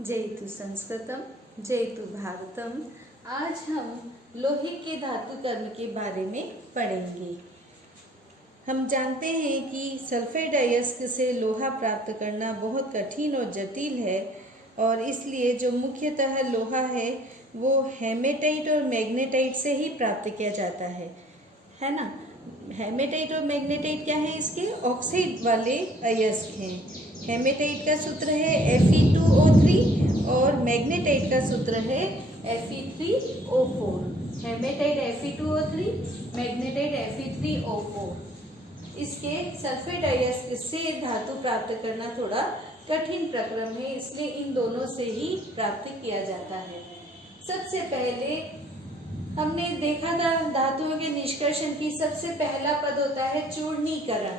जयतु संस्कृतम जयतु भारतम। आज हम लोहे के धातु कर्म के बारे में पढ़ेंगे। हम जानते हैं कि सल्फेट अयस्क से लोहा प्राप्त करना बहुत कठिन और जटिल है और इसलिए जो मुख्यतः लोहा है वो हेमेटाइट और मैग्नेटाइट से ही प्राप्त किया जाता है ना। हेमेटाइट और मैग्नेटाइट क्या है? इसके ऑक्साइड वाले अयस्क हैं। हेमेटाइट का सूत्र है Fe2O3 और मैग्नेटाइट का सूत्र है Fe3O4। Hematite Fe2O3, magnetite Fe3O4। इसके सल्फेट अयस्क से धातु प्राप्त करना थोड़ा कठिन प्रक्रम है, इसलिए इन दोनों से ही प्राप्त किया जाता है। सबसे पहले हमने देखा था धातुओं के निष्कर्षण की सबसे पहला पद होता है चूर्णीकरण,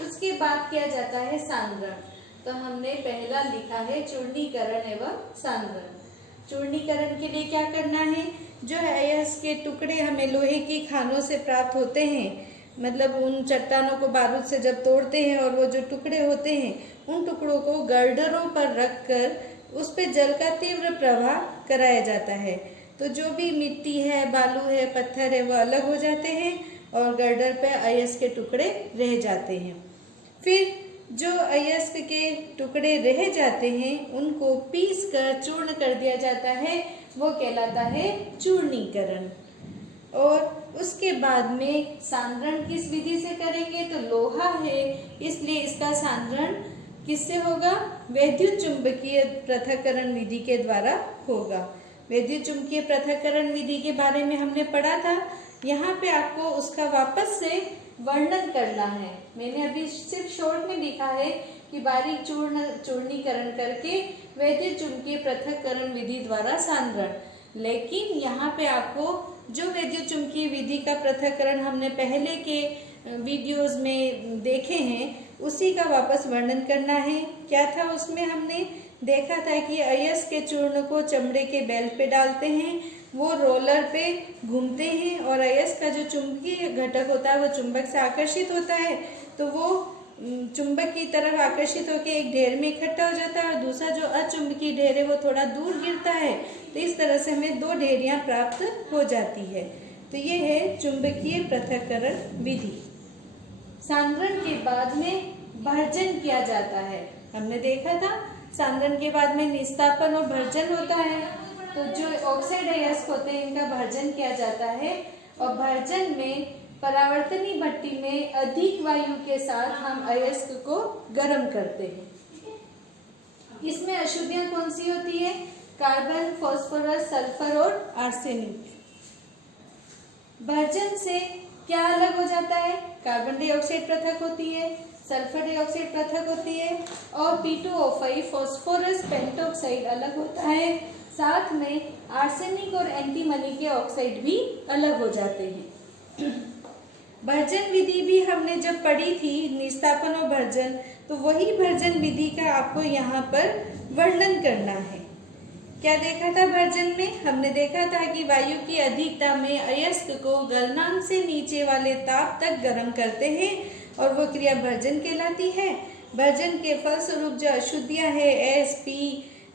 उसके बाद किया जाता है सांद्रण। तो हमने पहला लिखा है चूर्णीकरण एवं सांद्रण। चूर्णीकरण के लिए क्या करना है? जो अयस्क के टुकड़े हमें लोहे की खानों से प्राप्त होते हैं, मतलब उन चट्टानों को बारूद से जब तोड़ते हैं और वो जो टुकड़े होते हैं उन टुकड़ों को गर्डरों पर रखकर उस पर जल का तीव्र प्रवाह कराया जाता है। तो जो भी मिट्टी है, बालू है, पत्थर है, वो अलग हो जाते हैं और गर्डर पे अयस्क के टुकड़े रह जाते हैं। फिर जो अयस्क के टुकड़े रह जाते हैं उनको पीस कर चूर्ण कर दिया जाता है, वो कहलाता है चूर्णीकरण। और उसके बाद में सांद्रण किस विधि से करेंगे? तो लोहा है इसलिए इसका सांद्रण किससे होगा? वैद्युत चुंबकीय पृथक्करण विधि के द्वारा होगा। वैद्युत चुंबकीय पृथक्करण विधि के बारे में हमने पढ़ा था। यहाँ पे आपको उसका वापस से वर्णन करना है। मैंने अभी सिर्फ शॉर्ट में लिखा है कि बारीक चूर्णीकरण करके वैद्युत चुंबकीय पृथक्करण विधि द्वारा सांद्रण, लेकिन यहाँ पे आपको जो वैद्युत चुंबकीय विधि का पृथक्करण हमने पहले के वीडियोस में देखे हैं उसी का वापस वर्णन करना है। क्या था उसमें? हमने देखा था कि अयस्क के चूर्ण को चमड़े के बेल्ट पे डालते हैं, वो रोलर पे घूमते हैं और अयस्क का जो चुंबकीय घटक होता है वो चुंबक से आकर्षित होता है, तो वो चुंबक की तरफ आकर्षित होकर एक ढेर में इकट्ठा हो जाता है और दूसरा जो अचुंबकीय ढेर है वो थोड़ा दूर गिरता है। तो इस तरह से हमें दो ढेरियां प्राप्त हो जाती है। तो ये है चुंबकीय पृथक्करण विधि। सांद्रण के बाद में भर्जन किया जाता है। हमने देखा था सांद्रण के बाद में निस्तापन और भर्जन होता है। तो जो ऑक्साइड अयस्क होते हैं इनका भर्जन किया जाता है और भर्जन में परावर्तनी भट्टी में अधिक वायु के साथ हम अयस्क को गर्म करते हैं। इसमें अशुद्धियां कौन सी होती है? कार्बन, फास्फोरस, सल्फर और आर्सेनिक। भर्जन से क्या अलग हो जाता है? कार्बन डाइऑक्साइड पृथक होती है, सल्फर डाइऑक्साइड पृथक होती है और P2O5 फास्फोरस पेंटॉक्साइड अलग होता है। साथ में आर्सेनिक और एंटीमनी के ऑक्साइड भी अलग हो जाते हैं। भर्जन विधि भी हमने जब पढ़ी थी, निस्तापन और भर्जन, तो वही भर्जन विधि का आपको यहाँ पर वर्णन करना है। क्या देखा था भर्जन में? हमने देखा था कि वायु की अधिकता में अयस्क को गलनांक से नीचे वाले ताप तक गर्म करते हैं और वो क्रिया भर्जन कहलाती है। भर्जन के फलस्वरूप जो अशुद्धियां है Sp,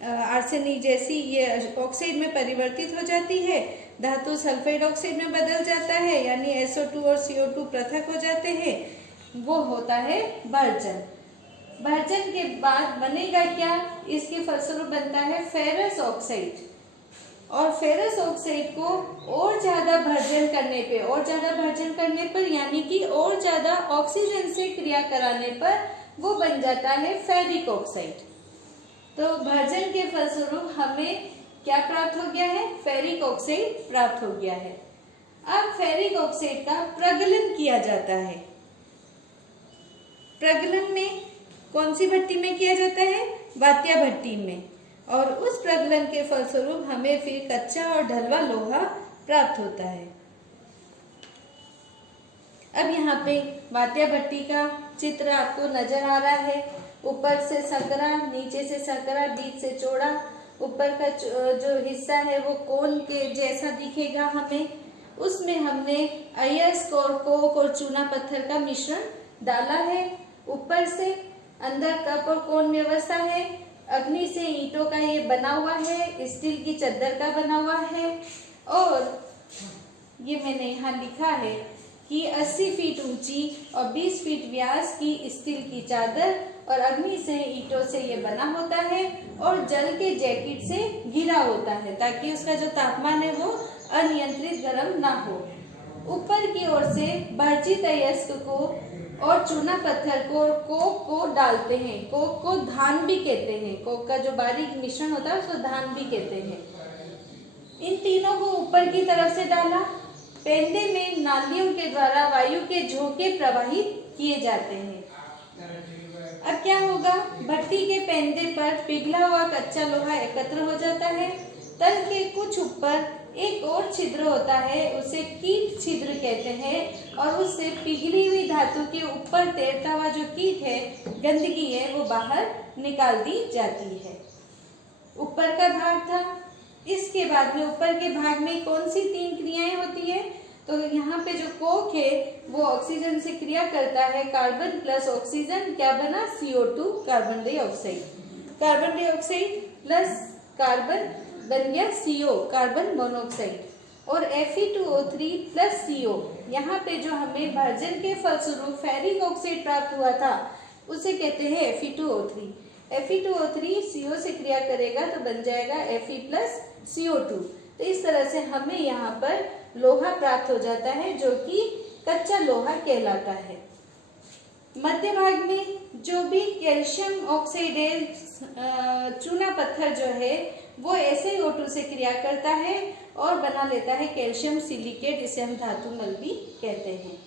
आर्सेनिक जैसी, ये ऑक्साइड में परिवर्तित हो जाती है। धातु सल्फाइड ऑक्साइड में बदल जाता है, यानी SO2 और CO2 पृथक हो जाते हैं। वो होता है भर्जन। भर्जन के बाद बनेगा क्या? इसके फलस्वरूप बनता है फेरस ऑक्साइड और फेरस ऑक्साइड को और ज्यादा भर्जन करने पर यानी कि और ज्यादा ऑक्सीजन से क्रिया कराने पर वो बन जाता है फेरिक ऑक्साइड। तो भर्जन के फलस्वरूप हमें क्या प्राप्त हो गया है? फेरिक ऑक्साइड प्राप्त हो गया है। अब फेरिक ऑक्साइड का प्रगलन किया जाता है। प्रगलन में कौन सी भट्टी में किया जाता है? वात्या भट्टी में। और उस प्रगलन के फलस्वरूप हमें फिर कच्चा और ढलवा लोहा प्राप्त होता है। अब यहाँ पे वात्या भट्टी का चित्र आपको नजर आ रहा है। ऊपर से सकरा, नीचे से सकरा, बीच से चौड़ा। ऊपर का जो हिस्सा है वो कोन के जैसा दिखेगा हमें। उसमें हमने अयस्क और कोक और चूना पत्थर का मिश्रण डाला है। ऊपर से अंदर कप और कोन व्यवस्था है, अग्नि से ईंटों का ये बना हुआ है, स्टील की चद्दर का बना हुआ है। और ये मैंने यहाँ लिखा है कि 80 फीट ऊंची और 20 फीट व्यास की स्टील की चादर और अग्नि से ईंटों से ये बना होता है और जल के जैकेट से घिरा होता है ताकि उसका जो तापमान है वो अनियंत्रित गर्म ना हो। ऊपर की ओर से भर्जित अयस्क को और चूना पत्थर को और कोक को डालते हैं। कोक को धान भी कहते हैं, कोक का जो बारीक मिश्रण होता है उसको धान भी कहते हैं। इन तीनों को ऊपर की तरफ से डाला। पेंदे में नालियों के द्वारा वायु के झोंके प्रवाहित किए जाते हैं। अब क्या होगा, भट्टी के पेंदे पर पिघला हुआ कच्चा लोहा एकत्र हो जाता है। तल के कुछ ऊपर एक और छिद्र होता है, उसे कीट छिद्र कहते हैं और उससे पिघली हुई धातु के ऊपर तैरता हुआ जो कीट है, गंदगी है, वो बाहर निकाल दी जाती है। ऊपर का भाग था। इसके बाद में ऊपर के भाग में कौन सी 3 क्रियाएं होती है, तो यहाँ पे जो कोक है वो ऑक्सीजन से क्रिया करता है। कार्बन प्लस ऑक्सीजन क्या बना, CO2 carbon dioxide. Carbon dioxide plus carbon बन गया CO कार्बन मोनोऑक्साइड। और Fe2O3 प्लस CO, यहाँ पे जो हमें भर्जन के फलस्वरूप फेरिक ऑक्साइड प्राप्त हुआ था उसे कहते हैं Fe2O3। Fe2O3 CO से क्रिया करेगा तो बन जाएगा Fe प्लस CO2। तो इस तरह से हमें यहाँ पर लोहा प्राप्त हो जाता है जो कि कच्चा लोहा कहलाता है। मध्य भाग में जो भी कैल्शियम ऑक्साइड है, चूना पत्थर जो है वो SiO2 से क्रिया करता है और बना लेता है कैल्शियम सिलिकेट, इसे हम धातुमल भी कहते हैं।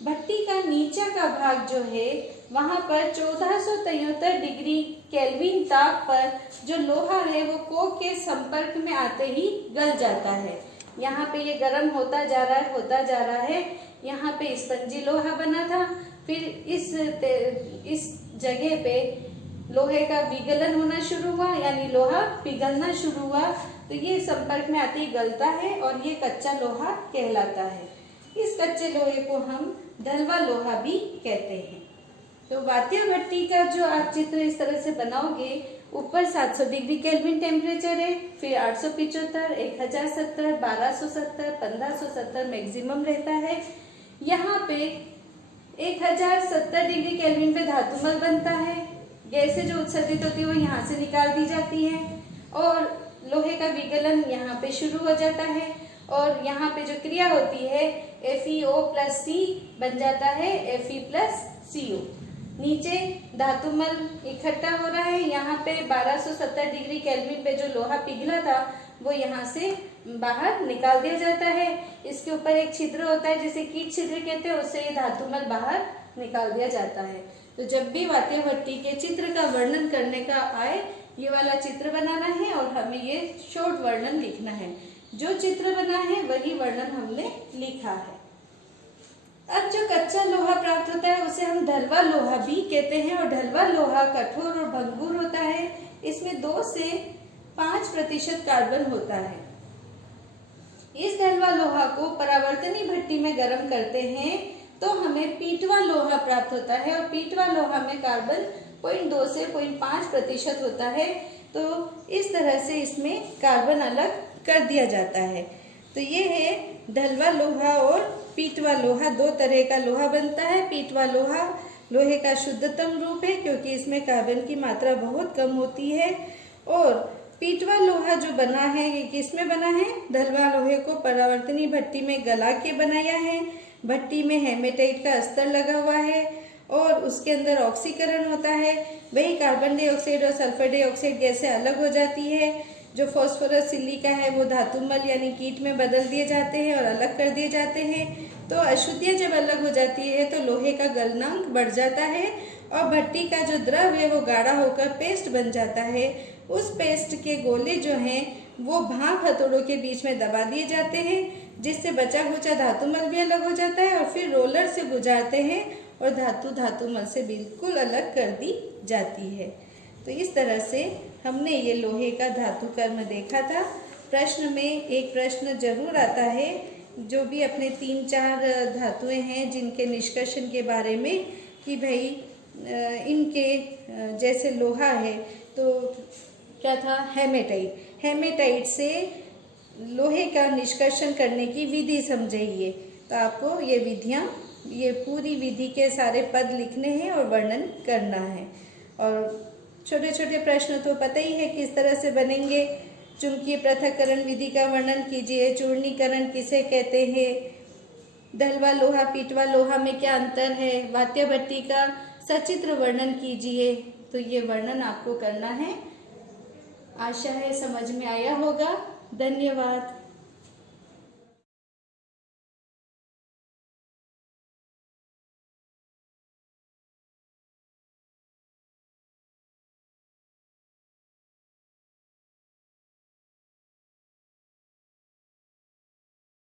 भट्टी का नीचा का भाग जो है वहां पर 1473 डिग्री केल्विन ताप पर जो लोहा है वो कोक के संपर्क में आते ही गल जाता है। यहाँ पे ये गर्म होता जा रहा है। यहाँ पे स्पंजी लोहा बना था, फिर इस जगह पे लोहे का विगलन होना शुरू हुआ, यानी लोहा पिघलना शुरू हुआ, तो ये संपर्क में आते ही गलता है और ये कच्चा लोहा कहलाता है। इस कच्चे लोहे को हम ढलवा लोहा भी कहते हैं। तो वात्य भट्टी का जो आप चित्र इस तरह से बनाओगे, ऊपर 700 डिग्री केल्विन टेम्परेचर है, फिर 875, 1070, 1270, 1570 मैक्सिमम रहता है। यहाँ पे 1070 डिग्री केल्विन पे धातुमल बनता है। गैसें जो उत्सर्जित होती है वो यहाँ से निकाल दी जाती है और लोहे का विगलन यहाँ पे शुरू हो जाता है और यहाँ पे जो क्रिया होती है FeO प्लस C बन जाता है Fe प्लस CO। नीचे धातुमल इकट्ठा हो रहा है। यहाँ पे 1270 डिग्री केल्विन पे जो लोहा पिघला था वो यहाँ से बाहर निकाल दिया जाता है। इसके ऊपर एक छिद्र होता है जिसे कीट छिद्र कहते हैं, उससे ये धातुमल बाहर निकाल दिया जाता है। तो जब भी वात्य भट्टी के चित्र का वर्णन करने का आए, ये वाला चित्र बनाना है और हमें ये शॉर्ट वर्णन लिखना है। जो चित्र बना है वही वर्णन हमने लिखा है। अब जो कच्चा लोहा प्राप्त होता है उसे हम ढलवा लोहा भी कहते हैं और ढलवा लोहा कठोर और भंगुर होता है। इसमें 2 से 5% कार्बन होता है। इस ढलवा लोहा को परावर्तनी भट्टी में गर्म करते हैं तो हमें पीटवा लोहा प्राप्त होता है और पीटवा लोहा में कार्बन 0.2 से 0.5% होता है। तो इस तरह से इसमें कार्बन अलग कर दिया जाता है। तो ये है ढलवा लोहा और पीटवा लोहा। 2 तरह का लोहा बनता है। पीटवा लोहा लोहे का शुद्धतम रूप है क्योंकि इसमें कार्बन की मात्रा बहुत कम होती है। और पीटवा लोहा जो बना है ये किस में बना है, ढलवा लोहे को परावर्तनी भट्टी में गला के बनाया है। भट्टी में हेमेटाइट का अस्तर लगा हुआ है और उसके अंदर ऑक्सीकरण होता है। वही कार्बन डाइऑक्साइड और सल्फर डाइऑक्साइड गैसें अलग हो जाती है। जो फॉस्फोरस सिलिका है वो धातुमल यानी कीट में बदल दिए जाते हैं और अलग कर दिए जाते हैं। तो अशुद्धियाँ जब अलग हो जाती है तो लोहे का गलनांक बढ़ जाता है और भट्टी का जो द्रव है वो गाढ़ा होकर पेस्ट बन जाता है। उस पेस्ट के गोले जो हैं वो भाप हथौड़ों के बीच में दबा दिए जाते हैं जिससे बचा खुचा धातुमल भी अलग हो जाता है और फिर रोलर से गुजारते हैं और धातुमल से बिल्कुल अलग कर दी जाती है। तो इस तरह से हमने ये लोहे का धातु कर्म देखा था। प्रश्न में एक प्रश्न जरूर आता है, जो भी अपने 3-4 धातुएं हैं जिनके निष्कर्षण के बारे में कि भाई इनके जैसे लोहा है तो क्या था, हेमेटाइट। हेमेटाइट से लोहे का निष्कर्षण करने की विधि समझाइए। तो आपको ये विधियाँ, ये पूरी विधि के सारे पद लिखने हैं और वर्णन करना है। और छोटे छोटे प्रश्न तो पता ही है किस तरह से बनेंगे। चुंबकीय पृथक्करण विधि का वर्णन कीजिए। चूर्णीकरण किसे कहते हैं? ढलवा लोहा पीटवा लोहा में क्या अंतर है? वात्य भट्टी का सचित्र वर्णन कीजिए। तो ये वर्णन आपको करना है। आशा है समझ में आया होगा। धन्यवाद।